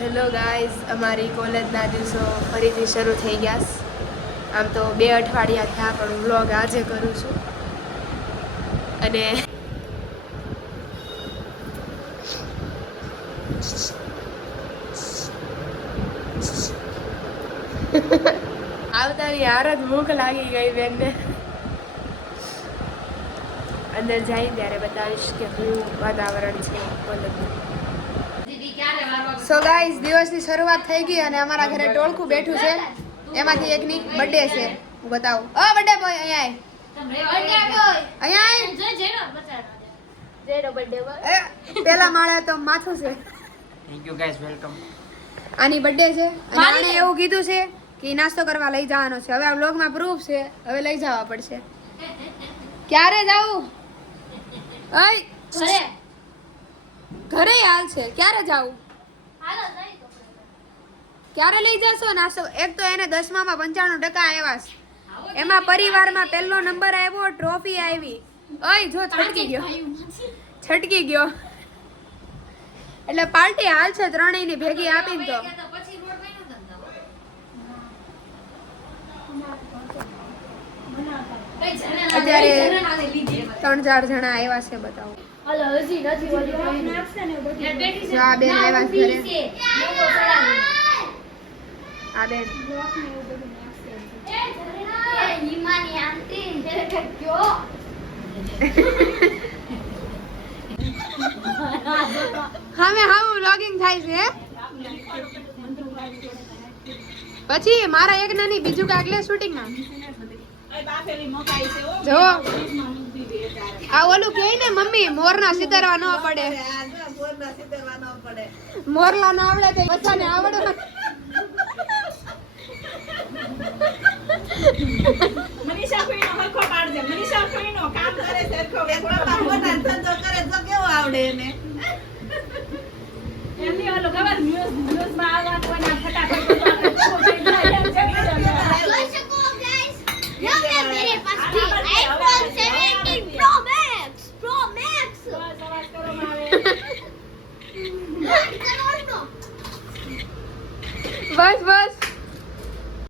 Hello guys, અમારી કોલેજના દિવસો ફરીથી શરૂ થઈ ગયા. આમ તો 2 અઠવાડિયા થયા, પણ વ્લોગ આજે કરું છું. અને આવતાની હાર જ ભૂખ લાગી ગઈ બેનને. અંદર જાય ત્યારે બતાવીશ કે શું વાતાવરણ છે કોલેજનું. સો ગાઈઝ, દિવસની શરૂઆત થઈ ગઈ અને અમારા ઘરે ટોળખું બેઠું છે. એમાંથી એકની બર્થડે છે. હું બતાવું. બર્થડે બોય અહીંયા પેલા માળે તો માથું છે. Thank you guys, welcome. આની બર્થડે છે અને આણે એવું કીધું છે કે નાસ્તો કરવા લઈ જવાનો છે. હવે આ વ્લોગમાં પ્રૂફ છે, હવે લઈ જવા પડશે. ક્યારે જાવું? ઘરે હાલ છે. ક્યારે જાવું? ક્યારે લઈ જશો નાસ્તો? એક તો એને 10માં 95% આવ્યા છે. એમાં પરિવારમાં પહેલો નંબર આવ્યો, ટ્રોફી આવી. જો છટકી ગયો એટલે પાર્ટી હાલ છે ત્રણેયની ભેગી આપીને. તો અત્યારે 3-4 જણા આવ્યા છે. બતાવો. આ બેન આવ્યા છે ઘરે. આ બેન હા વ્લોગિંગ થાય છે. પછી મારા એક નાની બીજું કાગલે શૂટિંગમાં જો આ ઓલું કે ને મમ્મી મોરના સિતરવા ન પડે. મોરલા ના આવડે તો બચ્ચાને આવડે. મનીષા કોઈનો હરખો પાડજે. મનીષા કોઈનો કામ કરે સરખો એકલા મોટા ધંધો કરે તો કેવો આવડે એને. એમની ઓલો ખબર ન્યૂઝ માં આવવાનું અને ફટાફટ જોઈ શકો ગાઈસ. યસ મેરે પાસ भी iPhone 17 Pro Max આવાજ કરો મારે બસ